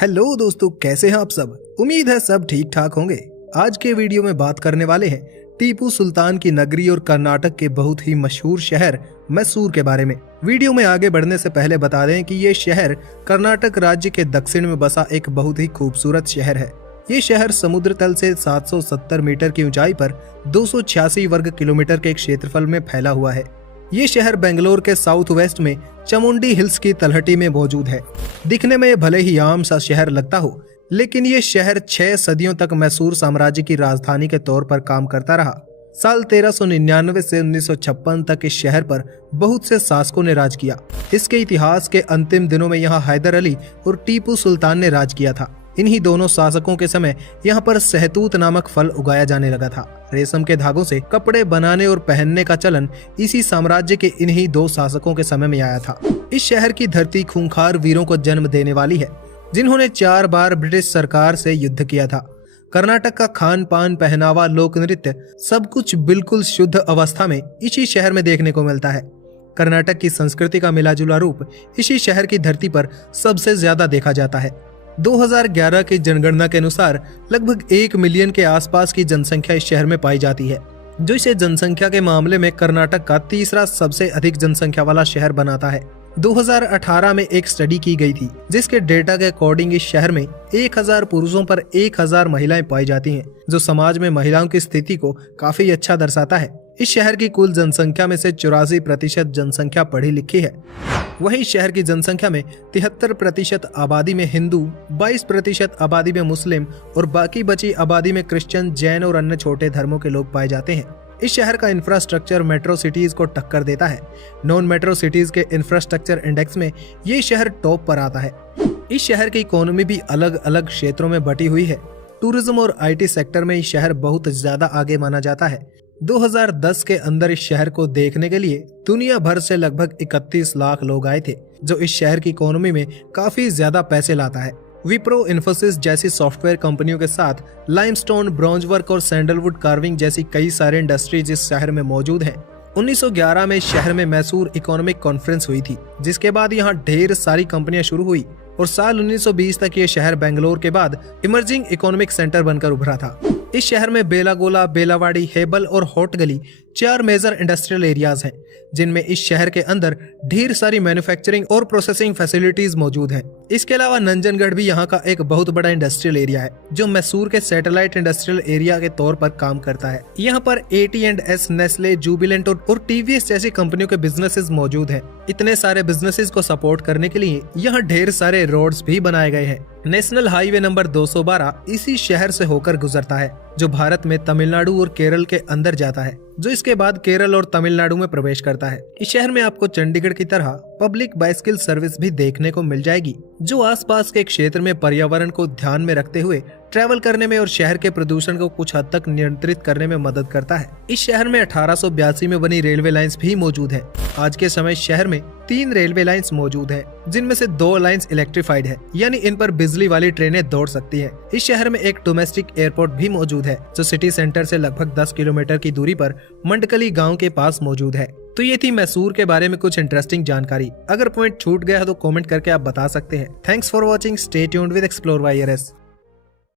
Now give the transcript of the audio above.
Hello दोस्तों, कैसे हैं आप सब। उम्मीद है सब ठीक ठाक होंगे। आज के वीडियो में बात करने वाले हैं टीपू सुल्तान की नगरी और कर्नाटक के बहुत ही मशहूर शहर मैसूर के बारे में। वीडियो में आगे बढ़ने से पहले बता दें कि ये शहर कर्नाटक राज्य के दक्षिण में बसा एक बहुत ही खूबसूरत शहर है। ये शहर समुद्र तल से 770 मीटर की ऊंचाई पर 286 वर्ग किलोमीटर के क्षेत्रफल में फैला हुआ है। ये शहर बेंगलोर के साउथ वेस्ट में चामुंडी हिल्स की तलहटी में मौजूद है। दिखने में भले ही आम सा शहर लगता हो, लेकिन ये शहर 6 सदियों तक मैसूर साम्राज्य की राजधानी के तौर पर काम करता रहा। साल 1399 से 1956 तक इस शहर पर बहुत से शासकों ने राज किया। इसके इतिहास के अंतिम दिनों में यहाँ हैदर अली और टीपू सुल्तान ने राज किया था। इन्हीं दोनों शासकों के समय यहाँ पर सहतूत नामक फल उगाया जाने लगा था। रेशम के धागों से कपड़े बनाने और पहनने का चलन इसी साम्राज्य के इन्हीं 2 शासकों के समय में आया था। इस शहर की धरती खूंखार वीरों को जन्म देने वाली है, जिन्होंने 4 बार ब्रिटिश सरकार से युद्ध किया था। कर्नाटक का खान पान, पहनावा, लोक नृत्य सब कुछ बिल्कुल शुद्ध अवस्था में इसी शहर में देखने को मिलता है। कर्नाटक की संस्कृति का मिला जुला रूप इसी शहर की धरती पर सबसे ज्यादा देखा जाता है। 2011 की जनगणना के अनुसार लगभग 1 मिलियन के आसपास की जनसंख्या इस शहर में पाई जाती है, जो इसे जनसंख्या के मामले में कर्नाटक का तीसरा सबसे अधिक जनसंख्या वाला शहर बनाता है। 2018 में एक स्टडी की गई थी, जिसके डेटा के अकॉर्डिंग इस शहर में 1000 पुरुषों पर 1000 महिलाएं पाई जाती हैं, जो समाज में महिलाओं की स्थिति को काफी अच्छा दर्शाता है। इस शहर की कुल जनसंख्या में से 84% जनसंख्या पढ़ी लिखी है। वहीं शहर की जनसंख्या में 73% आबादी में हिंदू, 22% आबादी में मुस्लिम और बाकी बची आबादी में क्रिश्चियन, जैन और अन्य छोटे धर्मों के लोग पाए जाते हैं। इस शहर का इंफ्रास्ट्रक्चर मेट्रो सिटीज को टक्कर देता है। नॉन मेट्रो सिटीज के इंफ्रास्ट्रक्चर इंडेक्स में ये शहर टॉप पर आता है। इस शहर की इकोनॉमी भी अलग अलग क्षेत्रों में बटी हुई है। टूरिज्म और IT सेक्टर में ये शहर बहुत ज्यादा आगे माना जाता है। 2010 के अंदर इस शहर को देखने के लिए दुनिया भर से लगभग 31 लाख लोग आए थे, जो इस शहर की इकोनॉमी में काफी ज्यादा पैसे लाता है। विप्रो, इन्फोसिस जैसी सॉफ्टवेयर कंपनियों के साथ लाइमस्टोन, ब्रॉन्ज वर्क और सैंडलवुड कार्विंग जैसी कई सारे इंडस्ट्रीज इस शहर में मौजूद हैं। 1911 में इस शहर में मैसूर इकोनॉमिक कॉन्फ्रेंस हुई थी, जिसके बाद यहाँ ढेर सारी कंपनियां शुरू हुई और साल 1920 तक ये शहर बेंगलोर के बाद इमर्जिंग इकोनॉमिक सेंटर बनकर उभरा था। इस शहर में बेलागोला, बेलावाड़ी, हेबल और होट गली 4 मेजर इंडस्ट्रियल एरियाज हैं, जिनमें इस शहर के अंदर ढेर सारी मैन्युफैक्चरिंग और प्रोसेसिंग फैसिलिटीज मौजूद हैं। इसके अलावा नंजनगढ़ भी यहाँ का एक बहुत बड़ा इंडस्ट्रियल एरिया है, जो मैसूर के सैटेलाइट इंडस्ट्रियल एरिया के तौर पर काम करता है। यहाँ पर AT&S, नेस्ले, जुबिलेंट और TVS जैसी कंपनियों के बिजनेसेस मौजूद हैं। इतने सारे बिजनेसेस को सपोर्ट करने के लिए यहाँ ढेर सारे रोड्स भी बनाए गए हैं। नेशनल हाईवे नंबर 212 इसी शहर से होकर गुजरता है, जो भारत में तमिलनाडु और केरल के अंदर जाता है, जो इसके बाद केरल और तमिलनाडु में प्रवेश करता है। इस शहर में आपको चंडीगढ़ की तरह पब्लिक बाइसिकल सर्विस भी देखने को मिल जाएगी, जो आसपास के क्षेत्र में पर्यावरण को ध्यान में रखते हुए ट्रैवल करने में और शहर के प्रदूषण को कुछ हद तक नियंत्रित करने में मदद करता है। इस शहर में 1882 में बनी रेलवे लाइंस भी मौजूद है। आज के समय शहर में 3 रेलवे लाइंस मौजूद है, जिनमें से 2 लाइंस इलेक्ट्रिफाइड है, यानी इन पर बिजली वाली ट्रेनें दौड़ सकती हैं। इस शहर में एक डोमेस्टिक एयरपोर्ट भी मौजूद है, जो सिटी सेंटर से लगभग 10 किलोमीटर की दूरी पर मंडकली गाँव के पास मौजूद है। तो ये थी मैसूर के बारे में कुछ इंटरेस्टिंग जानकारी। अगर पॉइंट छूट गया है तो कमेंट करके आप बता सकते हैं। Thanks for watching, stay tuned with explore Y R S.